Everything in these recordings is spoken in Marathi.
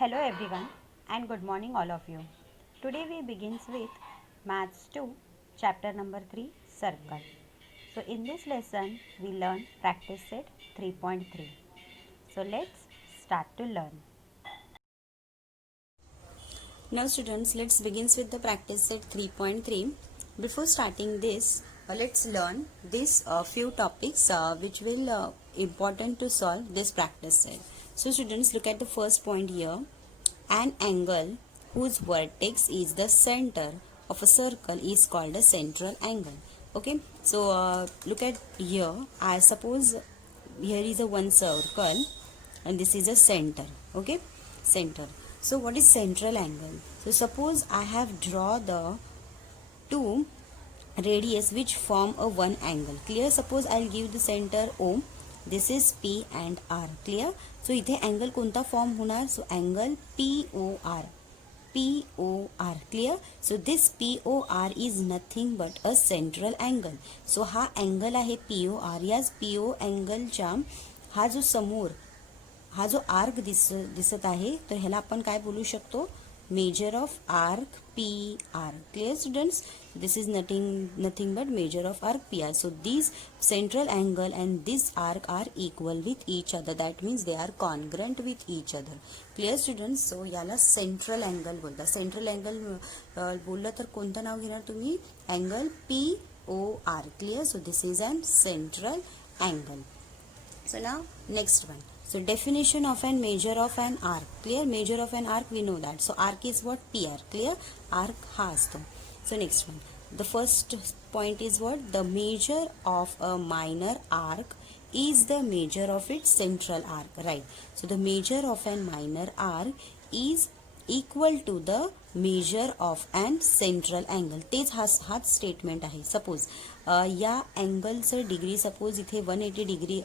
Hello everyone and good morning all of you. Today we begins with Maths 2 chapter number 3 circle. So in this lesson we learn practice set 3.3. So let's start to learn. Now students, let's begin with the practice set 3.3. Before starting this, let's learn this few topics which will important to solve this practice set. So students, look at the first point here. An angle whose vertex is the center of a circle is called a central angle. Okay, so look at here. I suppose here is a one circle and this is a center. Okay, center. So what is central angle? So suppose I have draw the two radius which form a one angle. Clear? Suppose I'll give the center O. This is P and R. Clear? So इथे angle कोणता form होणार? So angle POR. POR. Clear? So this POR is nothing but a central angle. So हा angle आहे POR. याच PO angle च्या हा जो समोर हा जो आर्क दिसत आहे तर ह्याला आपण काय बोलू शकतो? Measure of arc P R. Clear students? This is nothing but measure of arc P R. So this central angle and this arc are equal with each other. That means they are congruent with each other. Clear students? So याला सेंट्रल अँगल बोलतात. सेंट्रल अँगल बोललं तर कोणतं नाव घेणार तुम्ही? Angle P O R. Clear? So this is an central angle. So now next one. So definition of and measure of an arc. Clear? Measure of an arc we know that. So arc is what? PR. Clear? Arc ha asto. So next one. The first point is what? The measure of a minor arc is the measure of its central arc. Right. So the measure of an minor arc is equal to the measure of an central angle. तेच हाच स्टेटमेंट आहे. सपोज या अँगलचं डिग्री सपोज इथे 180 डिग्री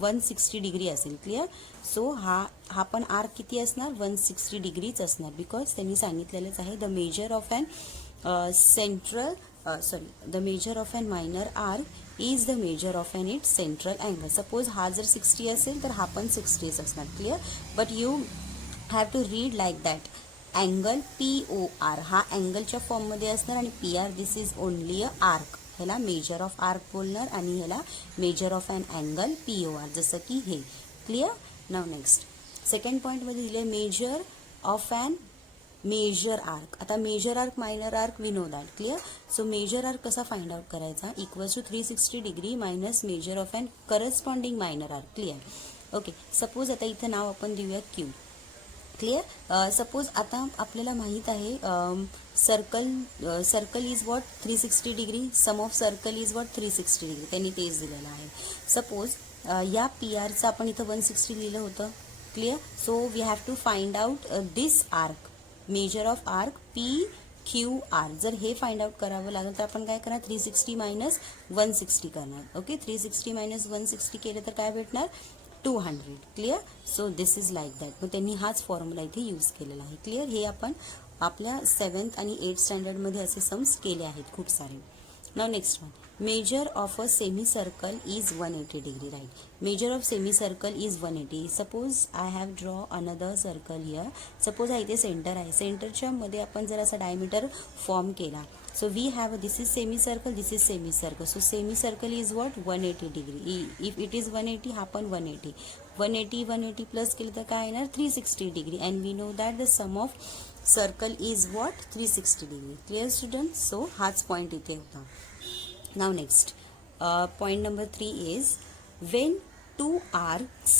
160 डिग्री असेल. क्लिअर? सो हा पण आर्क किती असणार? 160 डिग्रीच असणार. बिकॉज त्यांनी सांगितलेलंच आहे the measure of an the measure of an minor arc is the measure of an it central angle. Suppose हा जर 60 असेल तर हा पण 60च असणार. Clear? But you have to read like that. Angle POR हा अँगलच्या फॉर्ममध्ये असणार आणि PR this is only a arc. ह्याला मेजर ऑफ आर्क बोलणार आणि ह्याला measure of an angle POR. जसं की हे. क्लिअर? नाव नेक्स्ट सेकंड पॉईंटमध्ये दिले measure of an major arc. आता major arc minor arc we know that. Clear? So major arc कसा फाइंड आउट करायचा? Equals to 360 degree minus measure of an corresponding minor arc. Clear? Okay. Suppose आता इथं नाव आपण देऊया क्यू. क्लिअर? सपोज आता आपल्याला माहीत आहे circle is what 360 degree. Sum of circle is what 360 degree. त्यांनी तेच दिलेलं आहे. सपोज या PRचं आपण इथं 160 लिहिलं होतं. Clear? So we have to find out this arc. Measure of arc PQR. जर हे फाइंड आउट करावं लागेल तर आपण काय करणार? 360 मायनस 160 करणार. ओके. 360 मायनस 160 केलं तर काय भेटणार? 200. Clear? So this is like that. मग त्यांनी हाच फॉर्म्युला इथे यूज केलेला आहे. क्लिअर? हे आपण आपल्या 7th आणि 8th स्टँडर्डमध्ये असे सम्स केले आहेत खूप सारे. Now next one. Measure of a semicircle is 180 degree. Right. Measure of semicircle is 180. Suppose I have draw another circle here. Suppose हा इथे सेंटर आहे. सेंटरच्या मध्ये आपण जर असा डायमीटर फॉर्म केला. So we have this is semicircle, this is semicircle. So semicircle is what? 180 degree. If it is 180, हा पण 180. 180 plus केलं तर काय येणार? 360 degree. And we know that the sum of circle is what? 360 degree. Clear students? So हाच point इथे होता. Now next. Point number 3 is when two arcs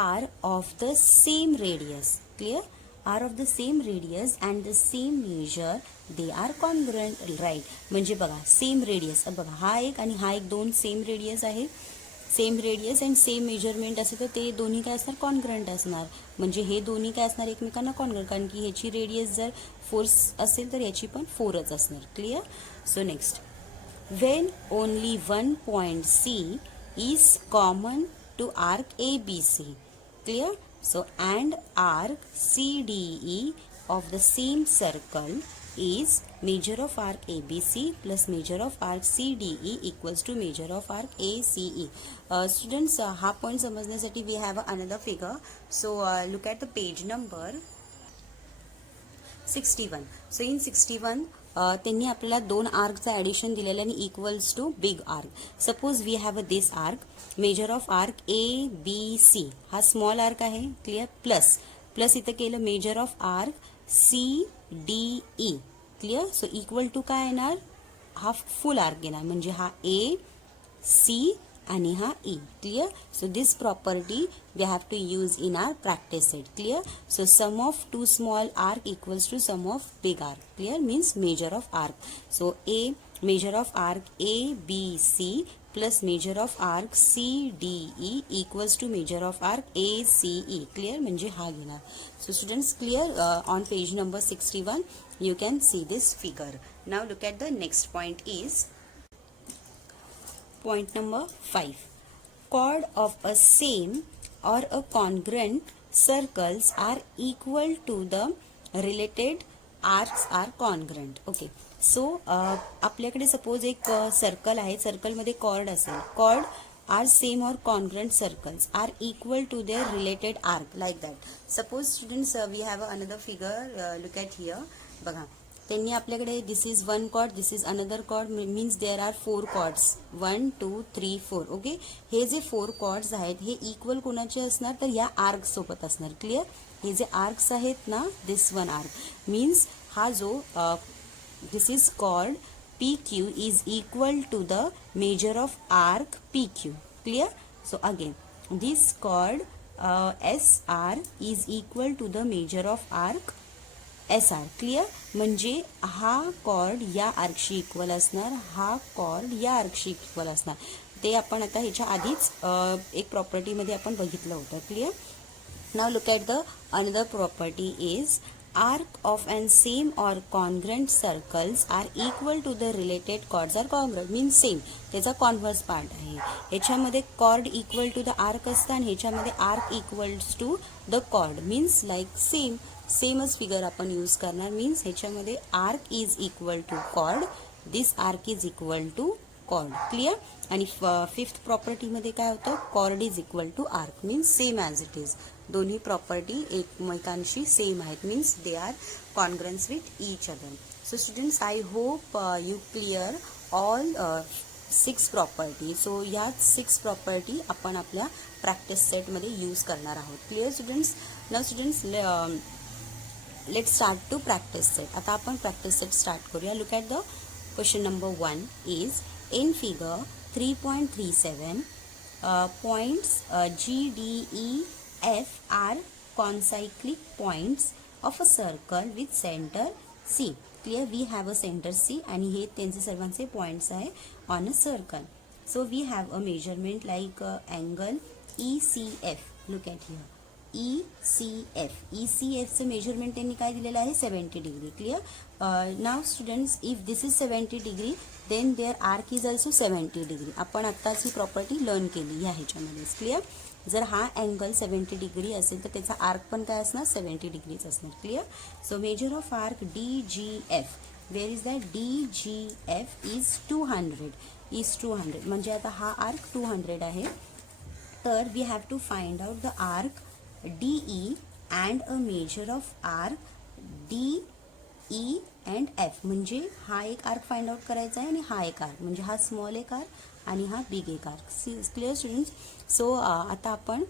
are of the same radius. Clear? Are of the same radius and the same measure, they are congruent. Right. म्हणजे बघा सेम रेडियस. बघा हा एक आणि हा एक दोन सेम रेडियस आहे. Same radius and same measurement असेल तर ते दोन्ही काय असणार? कॉन्ग्रंट असणार. म्हणजे हे दोन्ही काय असणार? एकमेकांना कॉन्ग्रंट. कारण की ह्याची रेडियस जर 4 असेल तर याची पण 4च असणार. Clear? So next. Wien only one point C is common to arc ABC. Clear? So and arc CDE of the same circle is measure of arc ABC plus measure of arc CDE equals to measure of arc ACE. Students, हा point समजण्यासाठी we have another figure. So look at the page number 61. So in 61 त्यांनी आपल्याला दोन आर्कचा ॲडिशन दिलेलं आणि equals to big arc. Suppose we have a this arc, measure of arc ABC, हा स्मॉल आर्क आहे, क्लिअर, प्लस प्लस इथं केलं measure of arc CDE, clear. So equal to काय येणार, हा फुल आर्क येणार, म्हणजे हा AC आणि हा E, clear. So this property we have to use in our practice set, clear. So sum of two small arc equals to sum of big arc, clear, means measure of arc. So measure of arc ABC plus measure of arc CDE equals to measure of arc ACE, clear, म्हणजे हा घेणार. So students, clear, on page number 61 you can see this figure. Now look at the next point is point number 5. Chord of a same or a congruent circles are equal to the related arcs are congruent. Okay. So आपल्याकडे सपोज एक सर्कल आहे, सर्कलमध्ये कॉर्ड असेल, कॉर्ड आर सेम और congruent circles are equal to their related arc, like that. Suppose students we have another figure, look at here. बघा, त्यांनी आपल्याकडे this is one chord, this is another chord, means there are 4 chords, 1 2 3 4. Okay. हे जे 4 कॉर्ड्स आहेत हे इक्वल कोणाचे असणार, तर या आर्क सोबत असणार, क्लिअर. हे जे आर्क्स आहेत ना, दिस वन आर्क मीन्स हा जो this is chord PQ is equal to the measure of arc PQ, clear. So again this chord SR is equal to the measure of arc SR, clear. म्हणजे हा कॉर्ड या आर्कशी इक्वल असणार, हा कॉर्ड या आर्कशी इक्वल असणार. ते आपण आता ह्याच्या आधीच एक प्रॉपर्टीमध्ये आपण बघितलं होतं, clear. Now look at the another property is arc of and same or congruent circles are equal to the related chords are congruent, means same. त्याचा कॉन्व्हर्स पार्ट आहे. ह्याच्यामध्ये chord equal to the arc असतं आणि ह्याच्यामध्ये arc equals to the chord, means like same. सेमच फिगर आपण यूज करणार, मीन्स ह्याच्यामध्ये arc is equal to chord, this arc is equal to chord, clear. आणि फिफ्थ प्रॉपर्टीमध्ये काय होतं, chord is equal to arc, means same as it is. दोन्ही प्रॉपर्टी एकमेकांशी सेम आहेत, means they are congruence with each other. So students, I hope you clear all 6 property. So या 6 प्रॉपर्टी आपण आपल्या प्रॅक्टिस सेटमध्ये यूज करणार आहोत, clear students. Now students, let start to practice set. आता आपण प्रॅक्टिस सेट स्टार्ट करूया. Look at the question number 1 is in figure 3.37 points G, D, E, F are concyclic points of a circle with center C. Clear, we have a center C आणि हे त्यांचे सर्वांचे पॉइंट्स आहे on a circle. So we have a measurement like angle ECF. Look at here. ECF चं मेजरमेंट त्यांनी काय दिलेलं आहे, 70 degree, clear. Now students, if this is 70 degree then there arc is also 70 degree. आपण आत्ताच ही प्रॉपर्टी लर्न केली या ह्याच्यामध्येच, क्लिअर. जर हा अँगल 70 डिग्री असेल तर त्याचा आर्क पण काय असणार, 70 डिग्रीच असणार, clear. So measure of arc DGF, where is that, DGF is 200, म्हणजे आता हा आर्क 200 आहे. तर we have to find out the arc DE and a measure of arc DE and F. म्हणजे हा एक आर्क फाइंड आउट करायचा आहे आणि हा एक आर्क, म्हणजे हा स्मॉल एक आर्क आणि हा बिग एक आर्क, क्लिअर स्टुडंट्स. सो आता आपण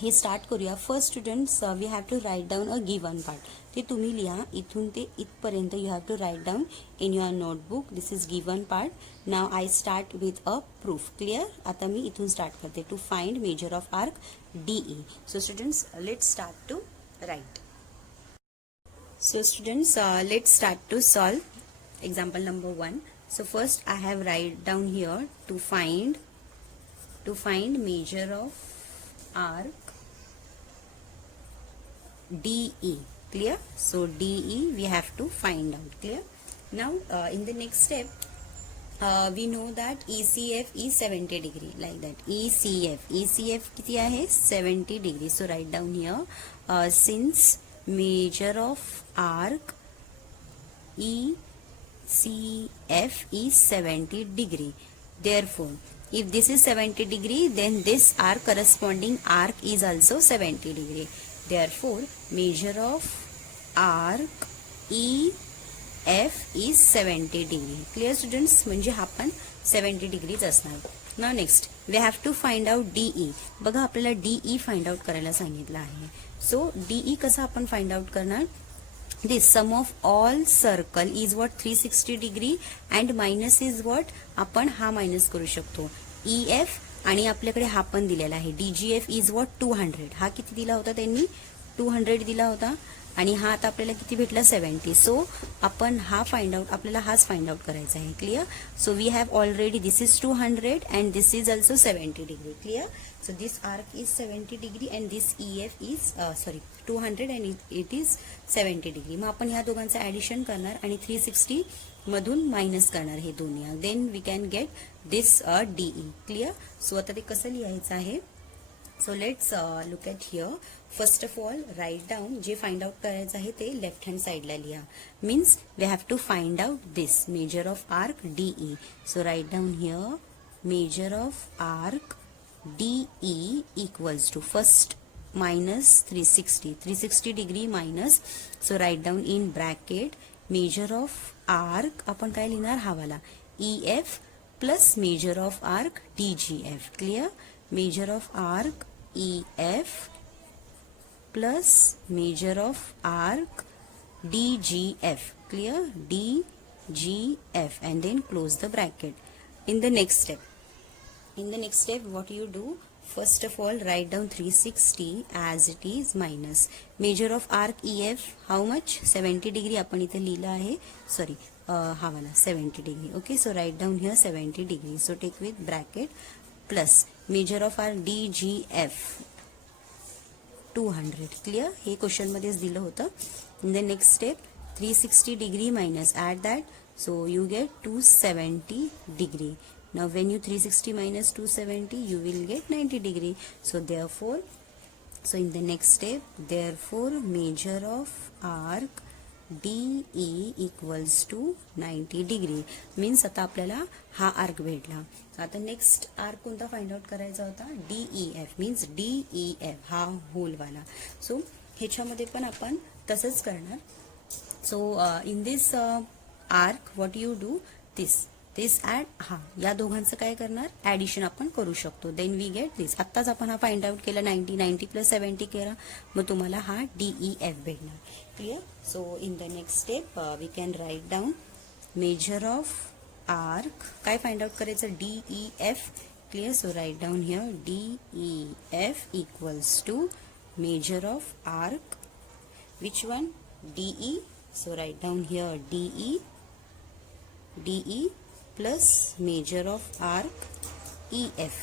हे स्टार्ट करूया. First students, we have to write down a given part. ते तुम्ही लिहा इथून ते इथपर्यंत. You have to write down in your notebook. This is given part. Now I start with a proof, clear. आता मी इथून स्टार्ट करते. To find measure of arc DE. So students, let's start to write. So students, let's start to solve example number 1. So first I have write down here to find measure of arc DE, clear. So DE we have to find out, clear. Now in the next step we know that ECF is 70 degree, like that. ECF किती आहे, 70 degree. So write down here, since measure of arc ECF is 70 degree, therefore if this is 70 degree then this arc corresponding arc is also 70 degree. Therefore measure of arc EF is 70 degree. Clear students? म्हणजे हा पण 70 डिग्रीज असणार. Now next we have to find out DE. बघा आपल्याला DE फाइंड आउट करायला सांगितलं आहे. सो DE कसं आपण फाइंड आउट करणार? This sum of all circle is what 360 degree and minus is what आपण हा मायनस करू शकतो EF आणि आपल्याकडे हा पण दिलेला आहे DGF is what 200. हा किती दिला होता त्यांनी 200 दिला होता आणि हा आता आपल्याला किती भेटला 70. सो आपण हा फाइंड आउट आपल्याला हाच फाइंड आउट करायचा आहे. Clear? So we have already this is 200 and this is also 70 degree. Clear? So this arc is 70 degree and this EF is 200 and it is 70 degree. मग आपण ह्या दोघांचं ऍडिशन करणार आणि 360 मधून मायनस करणार हे दोन्ही. Then we can get this DE. Clear? So आता ते कसं लिहायचं आहे? So let's look at here. First of all write down जे फाइंड आउट करायचं आहे ते लेफ्ट हँड साईडला लिहा. Means we have to find out this measure of arc DE. So write down here measure of arc DE equals to first minus 360 degree minus. So write down in bracket measure of arc आपण काय लिहिणार हा वाला EF plus measure of arc DGF. Clear? Measure of arc EF plus measure of arc DGF. Clear? DGF and then close the bracket. In the next step what you do? First of all, write down 360 as it is minus measure of arc EF how much 70 degree आपण इथे लिहिलं आहे. सॉरी हा वाला 70 degree. Okay, so write down here 70 degree. So take with bracket plus measure of arc DGF 200. Clear? हे क्वेश्चन मध्येच दिलं होतं. In the next step 360 degree minus add that, so you get 270 degree. Now when you 360 minus 270 you will get 90 degree. So therefore, so in the next step, therefore measure of arc DE equals to 90 degree. Means आता आपल्याला हा आर्क भेटला. आता नेक्स्ट आर्क कोणता फाइंड आउट करायचा होता DEF. मीन्स DEF हा होल वाला. सो ह्याच्यामध्ये पण आपण तसंच करणार. So in this arc what you do this add हा या दोघांचं काय करणार ऍडिशन आपण करू शकतो. Then we get this. आत्ताच आपण हा फाइंड आउट केला 90 प्लस 70 केला मग तुम्हाला हा DEF भेटणार. Clear? So in the next step we can write down measure of arc काय फाइंड आउट करायचं DEF. Clear? So write down here DEF equals to measure of arc which one DE. So write down here DE plus measure of arc EF.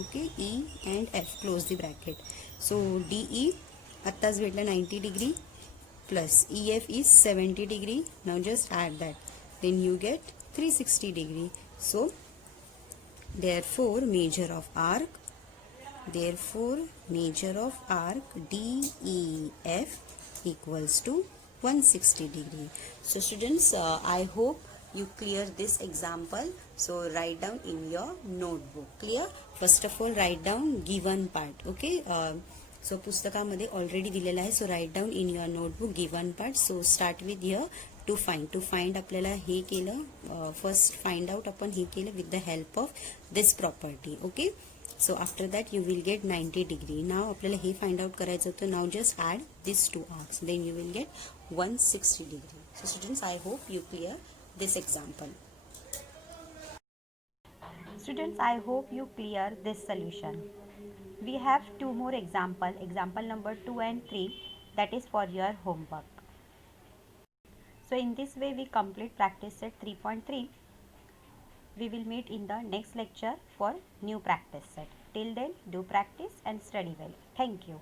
Okay, E and F, close the bracket. So DE आत्ताच भेटला 90 degree plus EF is 70 degree. Now just add that, then you get 360 degree. So therefore measure of arc DEF equals to 160 degree. So students, I hope you clear this example. So write down in your notebook. Clear? First of all write down given part. Okay, so पुस्तकामध्ये ऑलरेडी दिलेला आहे. So write down in your notebook given part. So start with here to find आपल्याला हे केलं. फर्स्ट फाइंड आउट आपण हे केलं with the help of this property. Okay, so after that you will get 90 degree. Now आपल्याला हे फाइंड आउट करायचं होतं. Now just add this two arcs, then you will get 160 degree. So students, I hope you clear this example. Students, I hope you clear this solution. We have two more example number 2 and 3, that is for your homework. So in this way we complete practice set 3.3. We will meet in the next lecture for new practice set. Till then, do practice and study well. Thank you.